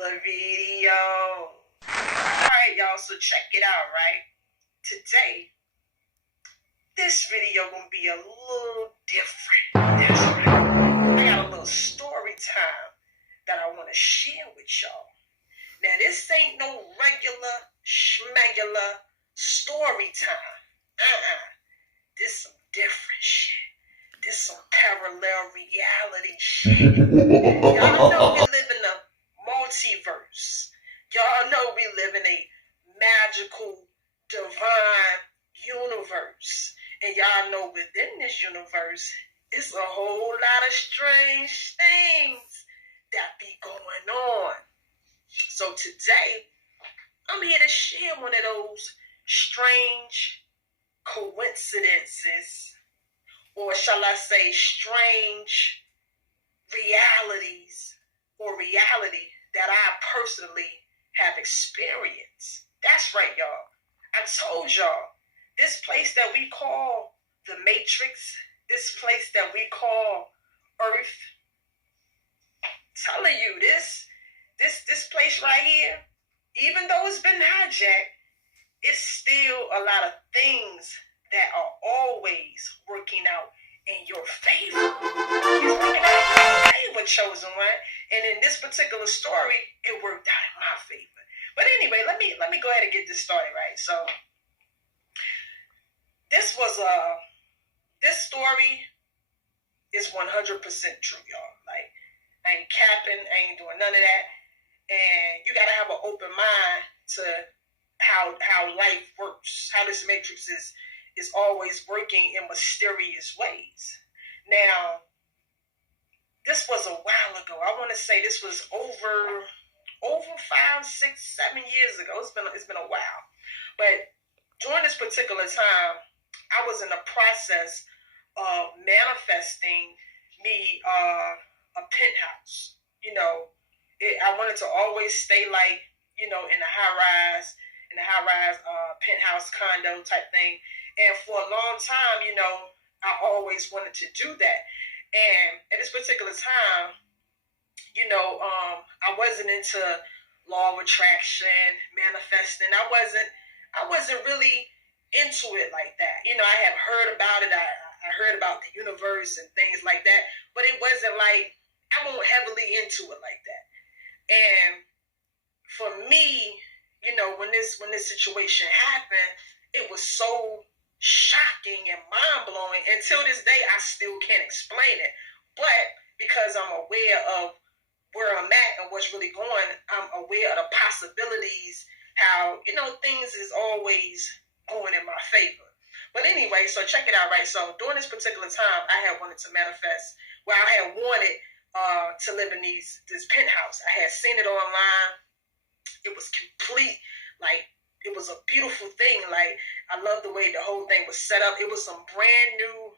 another video. Alright, y'all, so check it out, right? Today, this video gonna be a little different. That's right. I got a little story time that I want to share with y'all. Now, this ain't no regular, schmegular story time. This some different shit. This some parallel reality shit. Y'all know we live in a multiverse. Y'all know we live in a magical, divine universe. And y'all know within this universe, it's a whole lot of strange things that be going on. So today, I'm here to share one of those strange coincidences, or shall I say strange realities or reality that I personally have experienced. That's right, y'all. I told y'all, this place that we call the Matrix, this place that we call Earth, telling you this place right here, even though it's been hijacked, it's still a lot of things that are always working out in your favor. It's working out in your favor, Chosen One. And in this particular story, it worked out in my favor. But anyway, let me go ahead and get this started, right? So this story is 100% true, y'all. Like, I ain't capping, I ain't doing none of that. And you gotta have an open mind to how life works, how this matrix is always working in mysterious ways. Now, this was a while ago. I want to say this was over 5, 6, 7 years ago. It's been a while. But during this particular time, I was in the process of manifesting me a penthouse. You know, I wanted to always stay like, you know, in the high rise penthouse condo type thing. And for a long time, you know, I always wanted to do that. And at this particular time, you know, I wasn't into law of attraction, manifesting. I wasn't really into it like that. You know, I had heard about it. I heard about the universe and things like that, but it wasn't like I wasn't heavily into it like that. And for me, you know, when this situation happened, it was so shocking and mind-blowing. Until this day, I still can't explain it. But because I'm aware of where I'm at and what's really going, I'm aware of the possibilities, how, you know, things is always going in my favor. But anyway, so check it out, right? So during this particular time, I had wanted to manifest, I had wanted to live in this penthouse. I had seen it online. It was complete, like, it was a beautiful thing. Like, I love the way the whole thing was set up. It was some brand new,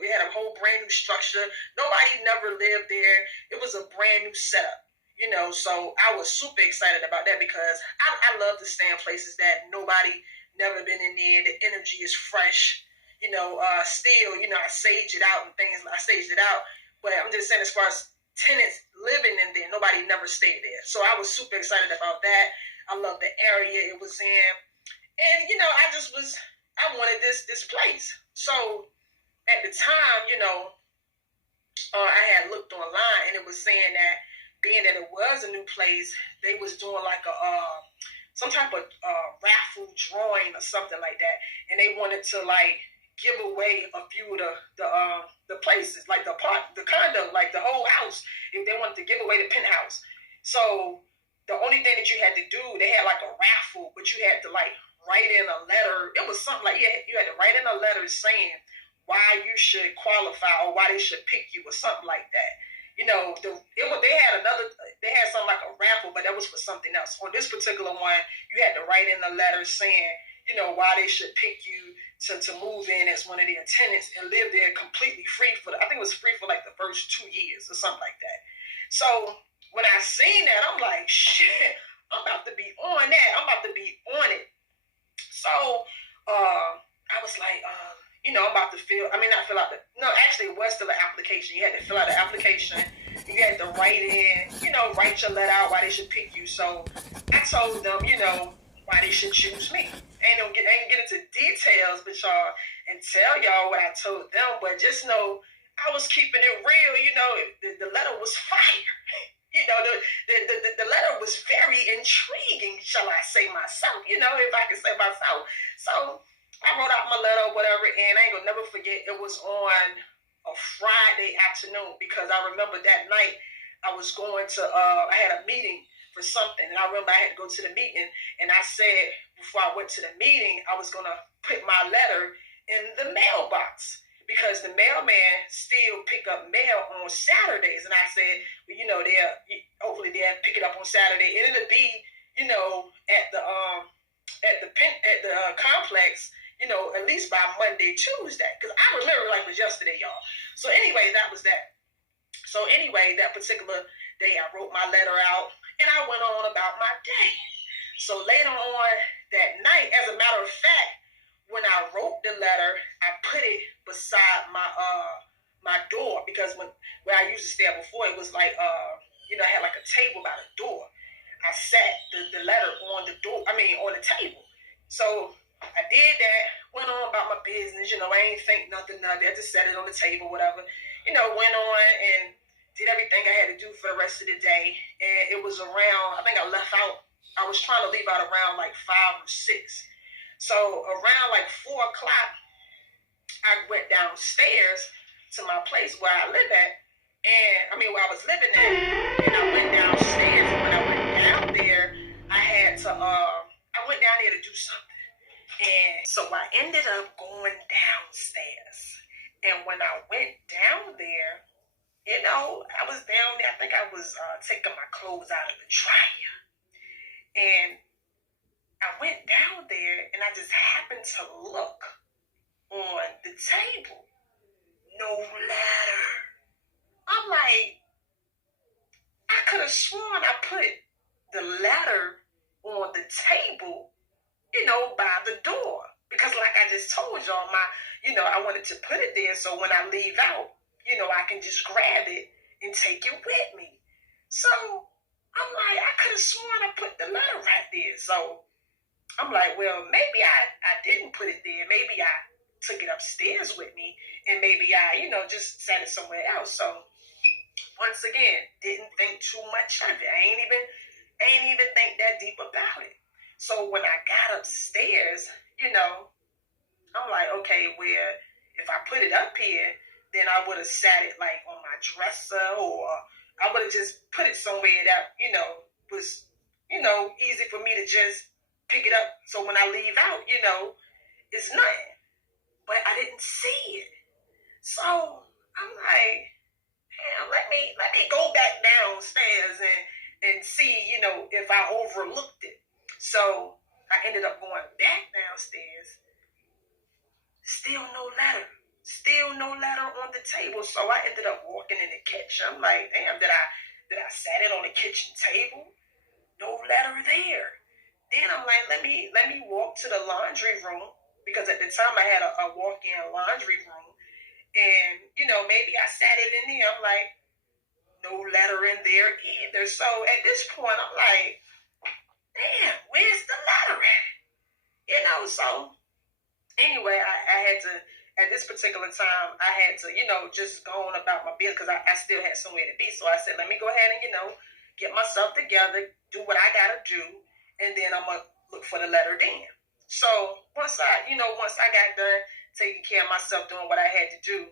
we had a whole brand new structure. Nobody never lived there. It was a brand new setup, you know. So I was super excited about that because I love to stay in places that nobody never been in there. The energy is fresh, you know. Still, you know, I saged it out and things. I saged it out, but I'm just saying, as far as tenants living in there, nobody never stayed there. So I was super excited about that. I love the area it was in. And, you know, I wanted this place. So at the time, you know, I had looked online and it was saying that being that it was a new place, they was doing like some type of raffle drawing or something like that. And they wanted to like give away a few of the places, like the condo, like the whole house. If they wanted to give away the penthouse. So the only thing that you had to do, they had like a raffle, but you had to like write in a letter. It was something like, yeah, you had to write in a letter saying why you should qualify or why they should pick you or something like that. You know, they had something like a raffle, but that was for something else. On this particular one, you had to write in a letter saying, you know, why they should pick you to move in as one of their tenants and live there completely free I think it was free for like the first 2 years or something like that. So when I seen that, I'm like, shit, I'm about to be on that. I'm about to be on it. So I was like, you know, I'm about to actually it was still an application. You had to fill out the application. You had to write in, you know, write your letter out why they should pick you. So I told them, why they should choose me. Ain't get into details, but y'all, and tell y'all what I told them, but just know I was keeping it real. The letter was fire. The letter was very intriguing, shall I say myself, if I can say myself. So I wrote out my letter or whatever, and I ain't gonna never forget, it was on a Friday afternoon, because I remember that night I was going to, I had a meeting for something, and I remember I had to go to the meeting, and I said before I went to the meeting, I was going to put my letter in the mailbox, because the mailman still pick up mail on Saturdays, and I said, well, hopefully they'll pick it up on Saturday, and it'll be, at the complex, at least by Monday, Tuesday, because I remember like it was yesterday, y'all. So anyway, that was that. So anyway, that particular day, I wrote my letter out, and I went on about my day. So later on that night, as a matter of fact, when I wrote the letter, I put it beside my door, because where I used to stay before, it was like I had like a table by the door. I sat the letter on the door, on the table. So I did that, went on about my business, I ain't think nothing of it. I just set it on the table, whatever. Went on and did everything I had to do for the rest of the day. And it was around, I think I left out, I was trying to leave out around like 5 or 6. So around like 4 o'clock, I went downstairs to my place where I live at, where I was living at, and I went downstairs, and when I went down there, I went down there to do something. And so I ended up going downstairs. And when I went down there, I was down there, I think I was taking my clothes out of the dryer. And I went down there, and I just happened to look on the table. No letter. I'm like, I could have sworn I put the letter on the table, by the door. Because like I just told y'all, I wanted to put it there so when I leave out, I can just grab it and take it with me. So I'm like, I could have sworn I put the letter right there. So I'm like, well, maybe I didn't put it there. Maybe I took it upstairs with me, and maybe I, just set it somewhere else. So once again, didn't think too much of it. I ain't even think that deep about it. So when I got upstairs, I'm like, okay, well, if I put it up here, then I would have sat it like on my dresser, or I would have just put it somewhere that, was, easy for me to just pick it up. So when I leave out, it's nothing. But I didn't see it. So I'm like, damn, let me go back downstairs and see, if I overlooked it. So I ended up going back downstairs. Still no letter. Still no letter on the table. So I ended up walking in the kitchen. I'm like, damn, did I set it on the kitchen table? No letter there. Then I'm like, let me walk to the laundry room, because at the time I had a walk-in laundry room, and maybe I sat it in there. I'm like, no letter in there either. So at this point, I'm like, damn, where's the letter at? So anyway, I had to, at this particular time, I had to, just go on about my business, because I still had somewhere to be. So I said, let me go ahead and, get myself together, do what I got to do, and then I'm going to look for the letter then. So once I got done taking care of myself, doing what I had to do,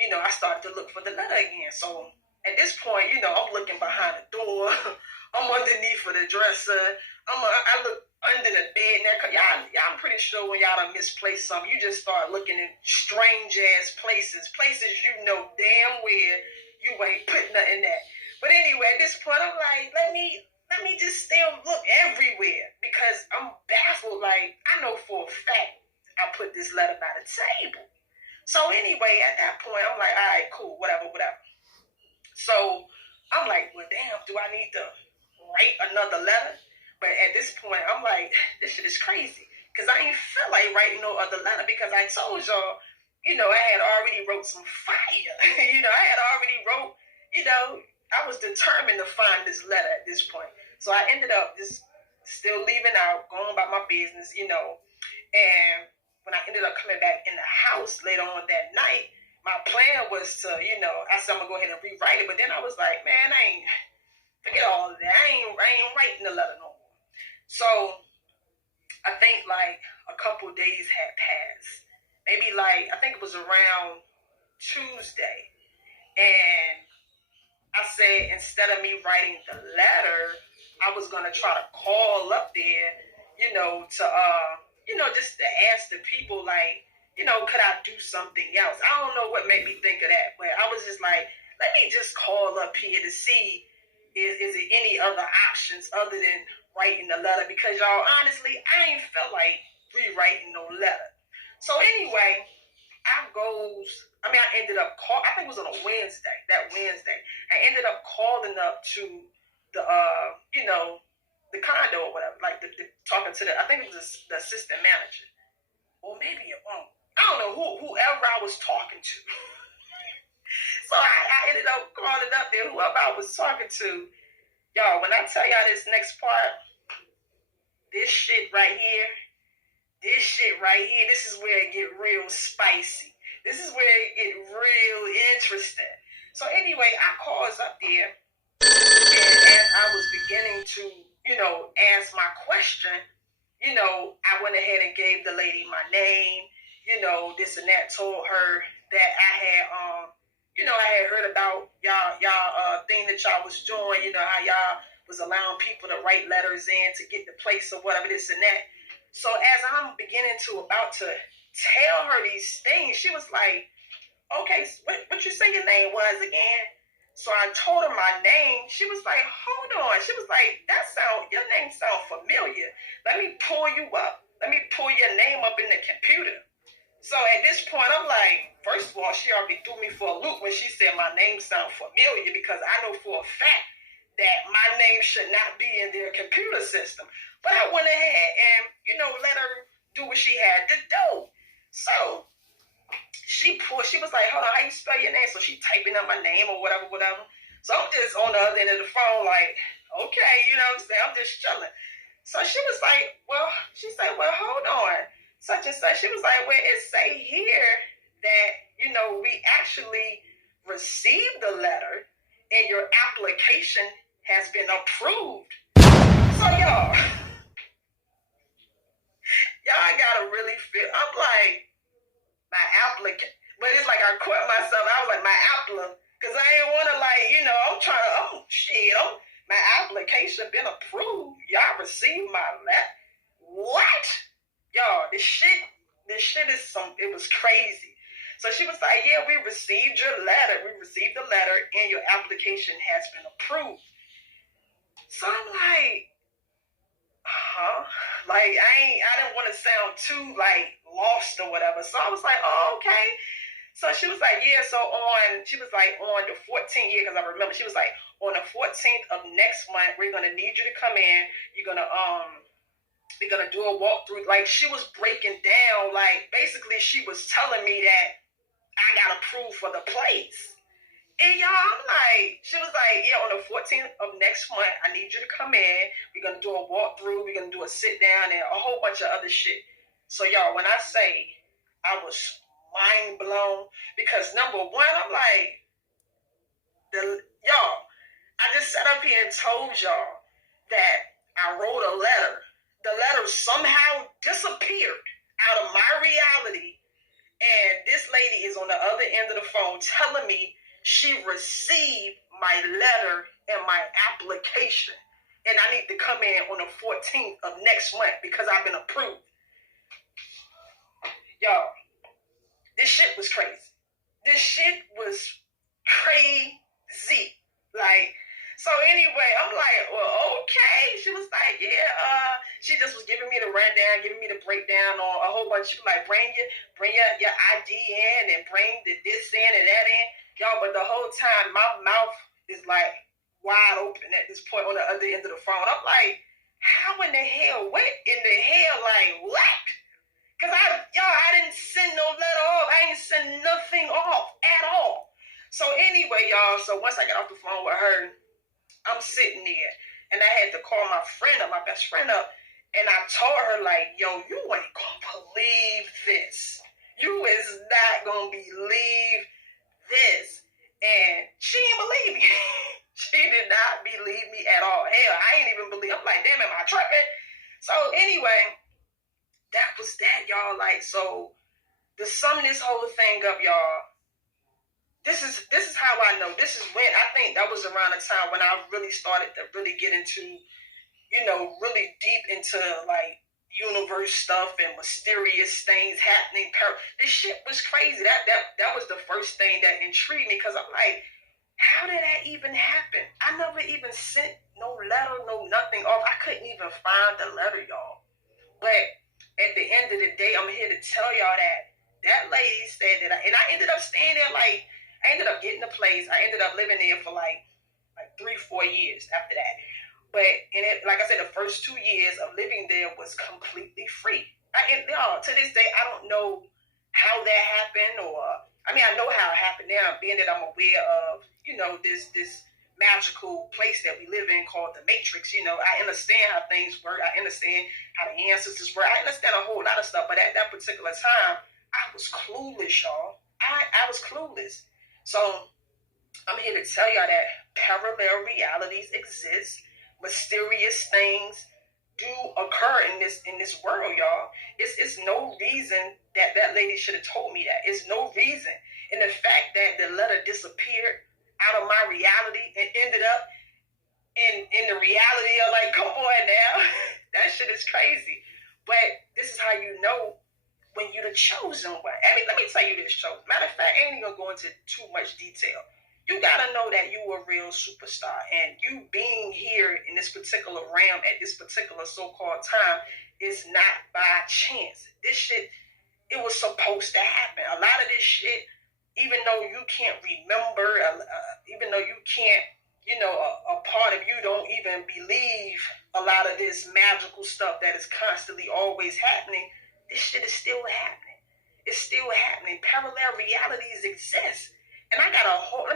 I started to look for the letter again. So at this point, I'm looking behind the door. I'm underneath of the dresser. I look under the bed. Now, y'all, I'm pretty sure when y'all done misplaced something, you just start looking in strange-ass places damn well you ain't put nothing in that. But anyway, at this point, I'm like, let me just still look everywhere, because I'm baffled. Like, I know for a fact I put this letter by the table. So anyway, at that point, I'm like, all right, cool, whatever. So I'm like, well, damn, do I need to write another letter? But at this point, I'm like, this shit is crazy, because I ain't feel like writing no other letter, because I told y'all, I had already wrote some fire. I had already wrote, I was determined to find this letter at this point. So I ended up just still leaving out, going about my business, and when I ended up coming back in the house later on that night, my plan was to, I said I'm gonna go ahead and rewrite it. But then I was like, man, forget all of that. I ain't writing the letter no more. So I think like a couple days had passed. Maybe like I think it was around Tuesday. And I said instead of me writing the letter, I was gonna try to call up there, to just to ask the people like, could I do something else? I don't know what made me think of that, but I was just like, let me just call up here to see is there any other options other than writing the letter, because y'all honestly I ain't felt like rewriting no letter. So anyway, I ended up I think it was on a Wednesday. That Wednesday, I ended up calling up to the the condo or whatever, like talking to I think it was the assistant manager, or maybe it won't. I don't know whoever I was talking to. So I ended up calling up there, whoever I was talking to. Y'all, when I tell y'all this next part, this shit right here, this is where it get real spicy. This is where it get real interesting. So anyway, I calls up there, and as I was beginning to, ask my question, I went ahead and gave the lady my name, this and that, told her that I had, I had heard about y'all thing that y'all was doing, how y'all was allowing people to write letters in to get the place or whatever, this and that. So as I'm beginning about to tell her these things, she was like, okay, what you say your name was again? So I told her my name. She was like, hold on. She was like, your name sounds familiar. Let me pull you up. Let me pull your name up in the computer. So at this point, I'm like, first of all, she already threw me for a loop when she said my name sounds familiar, because I know for a fact that my name should not be in their computer system. But I went ahead and, let her do what she had to do. So she was like, hold on, how you spell your name? So she typing up my name or whatever. So I'm just on the other end of the phone like, okay, you know what I'm saying? I'm just chilling. So she was like, well, hold on. Such and such. She was like, well, it say here that, we actually received the letter and your application has been approved. So y'all gotta really feel, I'm like, my applicant, but it's like I caught myself. I was like, my applicant, because I didn't want to my application been approved. Y'all received my letter. What? Y'all, this shit is it was crazy. So she was like, yeah, we received your letter. We received the letter and your application has been approved. So I'm like, huh? Like, I didn't want to sound too like lost or whatever. So I was like, oh, okay. So she was like, yeah, on the 14th, because I remember, she was like, on the 14th of next month, we're going to need you to come in. We're going to do a walkthrough. Like, she was breaking down, like, basically she was telling me that I got approved for the place. And y'all, I'm like, she was like, yeah, on the 14th of next month, I need you to come in. We're going to do a walkthrough. We're going to do a sit down and a whole bunch of other shit. So y'all, when I say I was mind blown, because number one, I'm like, I just sat up here and told y'all that I wrote a letter. The letter somehow disappeared out of my reality. And this lady is on the other end of the phone telling me she received my letter and my application. And I need to come in on the 14th of next month because I've been approved. Y'all, this shit was crazy. This shit was crazy. Like, so anyway, I'm like, well, okay. She was like, yeah, she just was giving me the rundown, giving me the breakdown on a whole bunch. She was like, bring your ID in and bring this in and that in. Y'all, but the whole time, my mouth is like wide open at this point on the other end of the phone. I'm like, how in the hell? What in the hell? Like, what? Because I didn't send no letter off. I ain't send nothing off at all. So anyway, y'all, so once I got off the phone with her, I'm sitting there and I had to call my friend up, my best friend up, and I told her, like, yo, you ain't gonna believe this. You is not gonna believe this. And she didn't believe me. She did not believe me at all. Hell, I ain't even believe. I'm like, damn, am I tripping? So anyway, that was that, y'all. Like, so to sum this whole thing up, y'all, this is how I know. This is when I think that was around the time when I really started to really get into, really deep into like universe stuff and mysterious things happening. This shit was crazy. That was the first thing that intrigued me because I'm like, how did that even happen? I never even sent no letter, no nothing off. I couldn't even find the letter, y'all. But at the end of the day, I'm here to tell y'all that lady said that, and I ended up staying there. Like, I ended up getting a place. I ended up living there for like 3-4 years after that. But like I said, the first 2 years of living there was completely free. Y'all, to this day, I don't know how that happened, or I mean, I know how it happened now, being that I'm aware of, this magical place that we live in called the Matrix. I understand how things work. I understand how the ancestors work. I understand a whole lot of stuff. But at that particular time, I was clueless, y'all. I was clueless. So I'm here to tell y'all that parallel realities exist. Mysterious things do occur in this world, y'all. It's no reason that lady should have told me that. It's no reason. And the fact that the letter disappeared out of my reality and ended up in the reality of, like, come on now. That shit is crazy. But this is how you know when you're the chosen one. Let me tell you this, chosen. Matter of fact, I ain't even gonna go into too much detail. You gotta know that you a real superstar, and you being here in this particular realm at this particular so-called time is not by chance. This shit, it was supposed to happen. A lot of this shit, even though you can't remember, even though you can't, a part of you don't even believe a lot of this magical stuff that is constantly always happening, this shit is still happening. It's still happening. Parallel realities exist. And let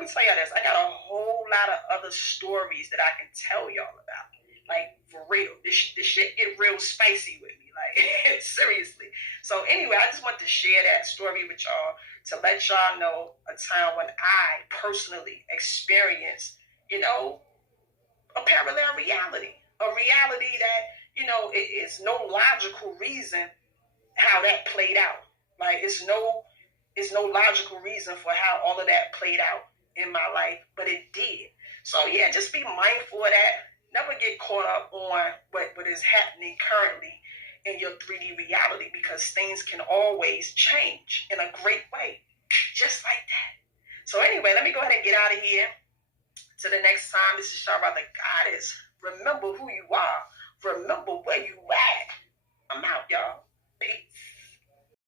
me tell y'all this, I got a whole lot of other stories that I can tell y'all about. Like, for real. This shit get real spicy with me. Like, seriously. So anyway, I just want to share that story with y'all to let y'all know a time when I personally experienced, a parallel reality. A reality that, it's no logical reason how that played out. Like, it's no logical reason for how all of that played out in my life, but it did. So yeah, just be mindful of that. Never get caught up on what is happening currently in your 3D reality, because things can always change in a great way, just like that. So anyway, let me go ahead and get out of here. Till the next time, this is Shara the Goddess. Remember who you are. Remember where you at. I'm out, y'all. Peace.